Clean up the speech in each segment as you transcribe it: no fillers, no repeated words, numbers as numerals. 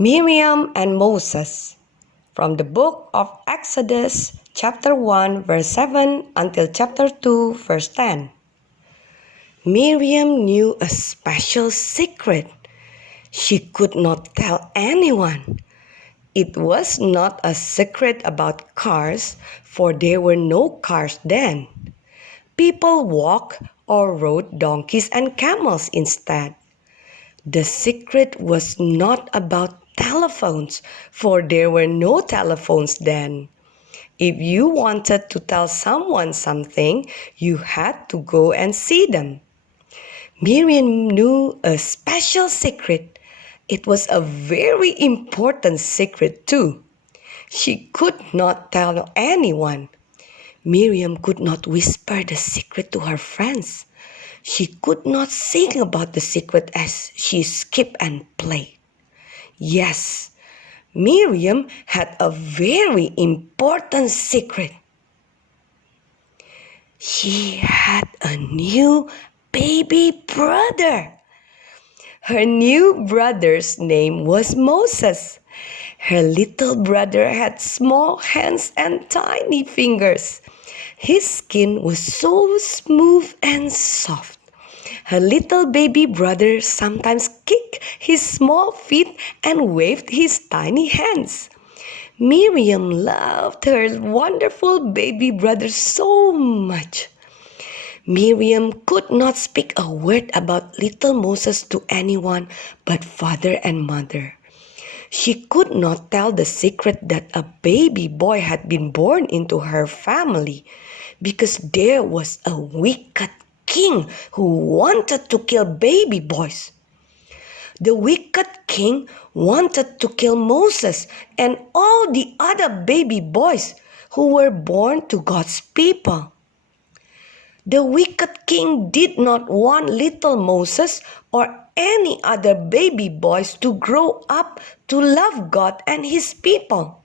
Miriam and Moses, from the book of Exodus, chapter 1, verse 7 until chapter 2, verse 10. Miriam knew a special secret. She could not tell anyone. It was not a secret about cars, for there were no cars then. People walked or rode donkeys and camels instead. The secret was not about telephones, for there were no telephones then. If you wanted to tell someone something, you had to go and see them. Miriam knew a special secret. It was a very important secret too. She could not tell anyone. Miriam could not whisper the secret to her friends. She could not sing about the secret as she skipped and played. Yes, Miriam had a very important secret. She had a new baby brother. Her new brother's name was Moses. Her little brother had small hands and tiny fingers. His skin was so smooth and soft. Her little baby brother sometimes kicked his small feet and waved his tiny hands. Miriam loved her wonderful baby brother so much. Miriam could not speak a word about little Moses to anyone but father and mother. She could not tell the secret that a baby boy had been born into her family because there was a wicked king who wanted to kill baby boys. The wicked king wanted to kill Moses and all the other baby boys who were born to God's people. The wicked king did not want little Moses or any other baby boys to grow up to love God and his people.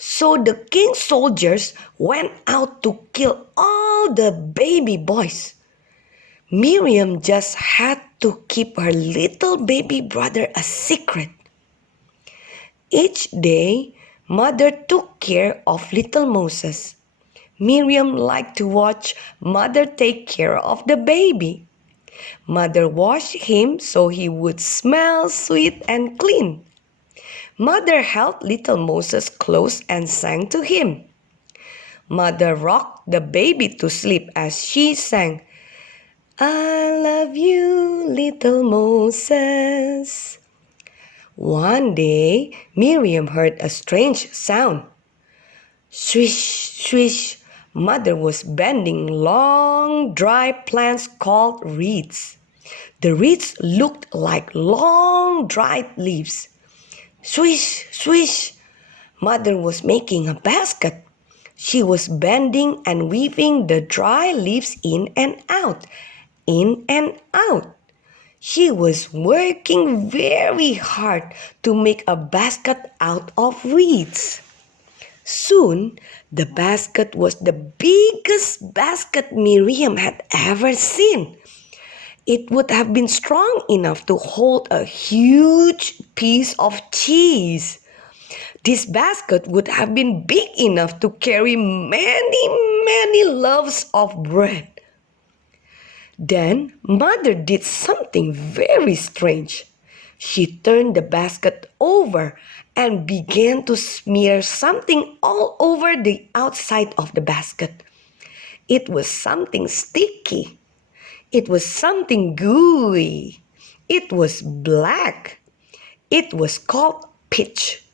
So the king's soldiers went out to kill all the baby boys. Miriam just had to keep her little baby brother a secret. Each day, mother took care of little Moses. Miriam liked to watch mother take care of the baby. Mother washed him so he would smell sweet and clean. Mother held little Moses close and sang to him. Mother rocked the baby to sleep as she sang, "I love you, little Moses." One day, Miriam heard a strange sound. Swish, swish. Mother was bending long, dry plants called reeds. The reeds looked like long, dried leaves. Swish, swish. Mother was making a basket. She was bending and weaving the dry leaves in and out, in and out. She was working very hard to make a basket out of reeds. Soon, the basket was the biggest basket Miriam had ever seen. It would have been strong enough to hold a huge piece of cheese. This basket would have been big enough to carry many loaves of bread. Then mother did something very strange. She turned the basket over and began to smear something all over the outside of the basket. It was something sticky. It was something gooey. It was black. It was called pitch.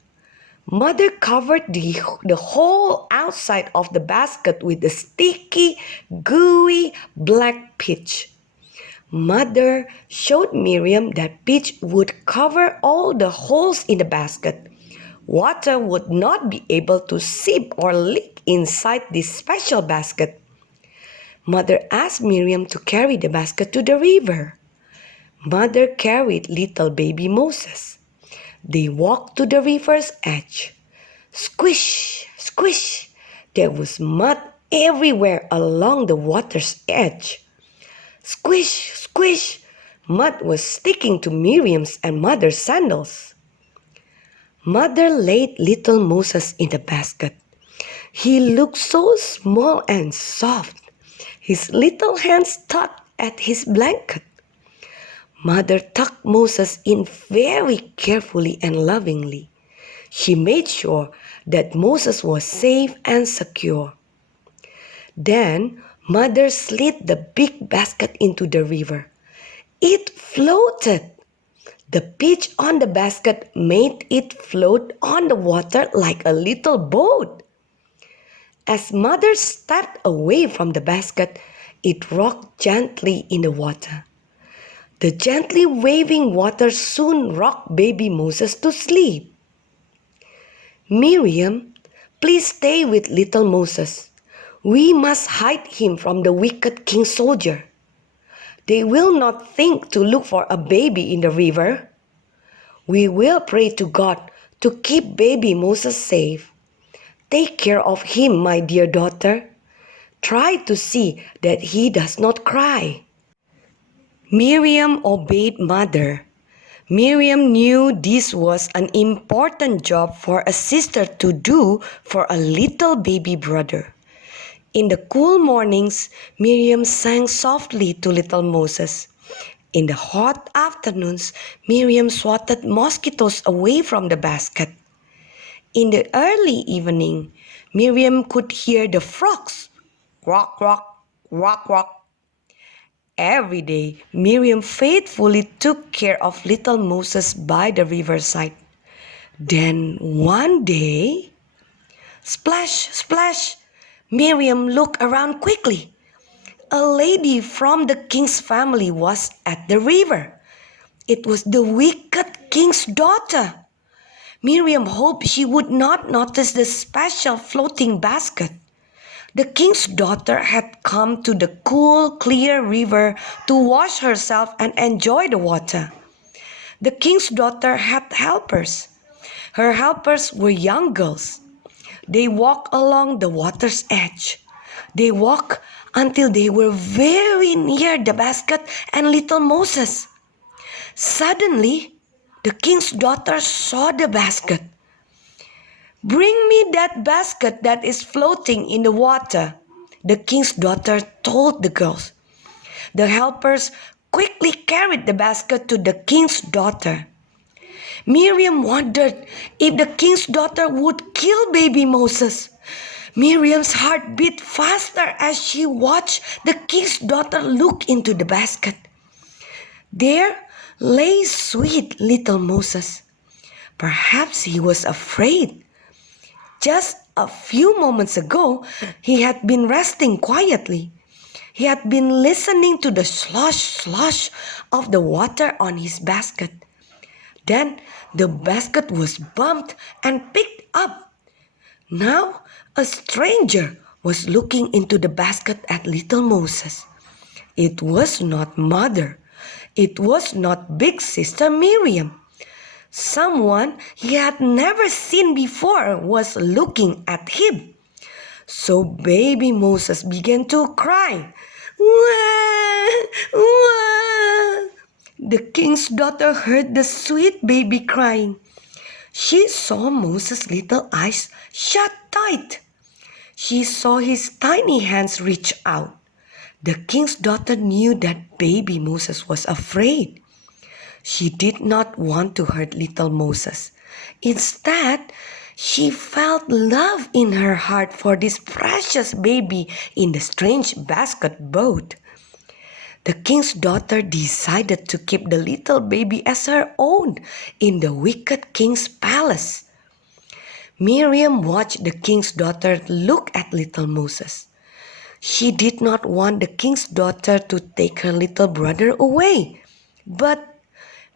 Mother covered the whole outside of the basket with the sticky, gooey black pitch. Mother showed Miriam that pitch would cover all the holes in the basket. Water would not be able to seep or leak inside this special basket. Mother asked Miriam to carry the basket to the river. Mother carried little baby Moses. They walked to the river's edge. Squish, squish. There was mud everywhere along the water's edge. Squish, squish. Mud was sticking to Miriam's and Mother's sandals. Mother laid little Moses in the basket. He looked so small and soft, his little hands tucked at his blanket. Mother tucked Moses in very carefully and lovingly. She made sure that Moses was safe and secure. Then Mother slid the big basket into the river. It floated. The pitch on the basket made it float on the water like a little boat. As Mother stepped away from the basket, it rocked gently in the water. The gently waving water soon rocked baby Moses to sleep. Miriam, please stay with little Moses. We must hide him from the wicked king's soldier. They will not think to look for a baby in the river. We will pray to God to keep baby Moses safe. Take care of him, my dear daughter. Try to see that he does not cry. Miriam obeyed Mother. Miriam knew this was an important job for a sister to do for a little baby brother. In the cool mornings, Miriam sang softly to little Moses. In the hot afternoons, Miriam swatted mosquitoes away from the basket. In the early evening, Miriam could hear the frogs. Quack, quack, quack, quack. Every day, Miriam faithfully took care of little Moses by the riverside. Then one day, splash, splash, Miriam looked around quickly. A lady from the king's family was at the river. It was the wicked king's daughter. Miriam hoped she would not notice the special floating basket. The king's daughter had come to the cool, clear river to wash herself and enjoy the water. The king's daughter had helpers. Her helpers were young girls. They walked along the water's edge. They walked until they were very near the basket and little Moses. Suddenly, the king's daughter saw the basket. "Bring me that basket that is floating in the water," the king's daughter told the girls. The helpers quickly carried the basket to the king's daughter. Miriam wondered if the king's daughter would kill baby Moses. Miriam's heart beat faster as she watched the king's daughter look into the basket. There lay sweet little Moses. Perhaps he was afraid. Just a few moments ago, he had been resting quietly. He had been listening to the slosh, slosh of the water on his basket. Then the basket was bumped and picked up. Now a stranger was looking into the basket at little Moses. It was not Mother. It was not big sister Miriam. Someone he had never seen before was looking at him. So baby Moses began to cry. "Wah, wah." The king's daughter heard the sweet baby crying. She saw Moses' little eyes shut tight. She saw his tiny hands reach out. The king's daughter knew that baby Moses was afraid. She did not want to hurt little Moses. Instead, she felt love in her heart for this precious baby in the strange basket boat. The king's daughter decided to keep the little baby as her own in the wicked king's palace. Miriam watched the king's daughter look at little Moses. She did not want the king's daughter to take her little brother away. But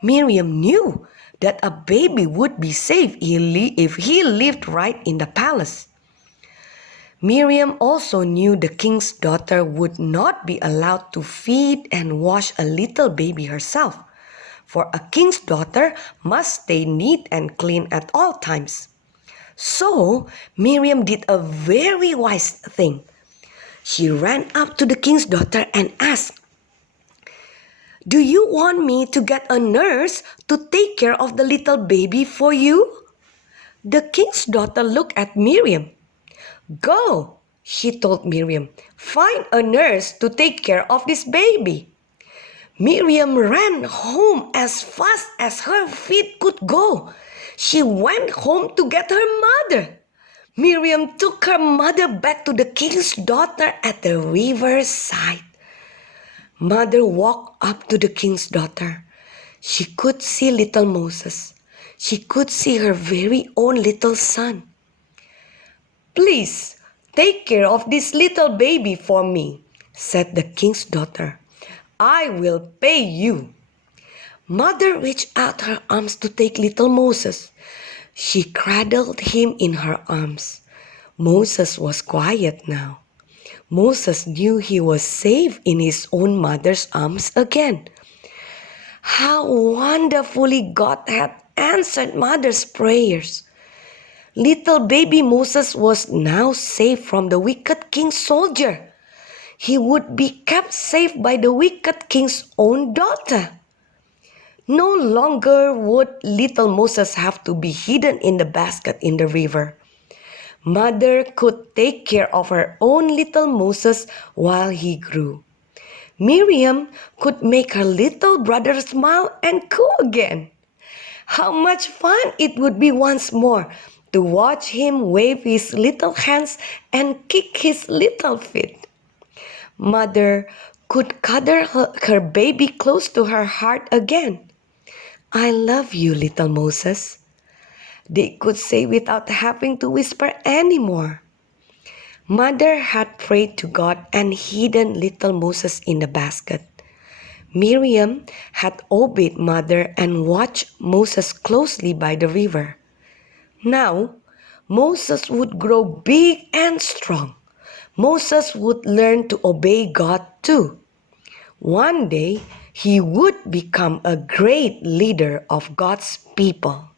Miriam knew that a baby would be safe if he lived right in the palace. Miriam also knew the king's daughter would not be allowed to feed and wash a little baby herself, for a king's daughter must stay neat and clean at all times. So Miriam did a very wise thing. She ran up to the king's daughter and asked, "Do you want me to get a nurse to take care of the little baby for you?" The king's daughter looked at Miriam. "Go," she told Miriam, "find a nurse to take care of this baby." Miriam ran home as fast as her feet could go. She went home to get her mother. Miriam took her mother back to the king's daughter at the river's side. Mother walked up to the king's daughter. She could see little Moses. She could see her very own little son. "Please, take care of this little baby for me," said the king's daughter. "I will pay you." Mother reached out her arms to take little Moses. She cradled him in her arms. Moses was quiet now. Moses knew he was safe in his own mother's arms again. How wonderfully God had answered mother's prayers. Little baby Moses was now safe from the wicked king's soldier. He would be kept safe by the wicked king's own daughter. No longer would little Moses have to be hidden in the basket in the river. Mother could take care of her own little Moses while he grew. Miriam could make her little brother smile and coo again. How much fun it would be once more to watch him wave his little hands and kick his little feet. Mother could cuddle her baby close to her heart again. "I love you, little Moses," they could say without having to whisper anymore. Mother had prayed to God and hidden little Moses in the basket. Miriam had obeyed Mother and watched Moses closely by the river. Now, Moses would grow big and strong. Moses would learn to obey God too. One day, he would become a great leader of God's people.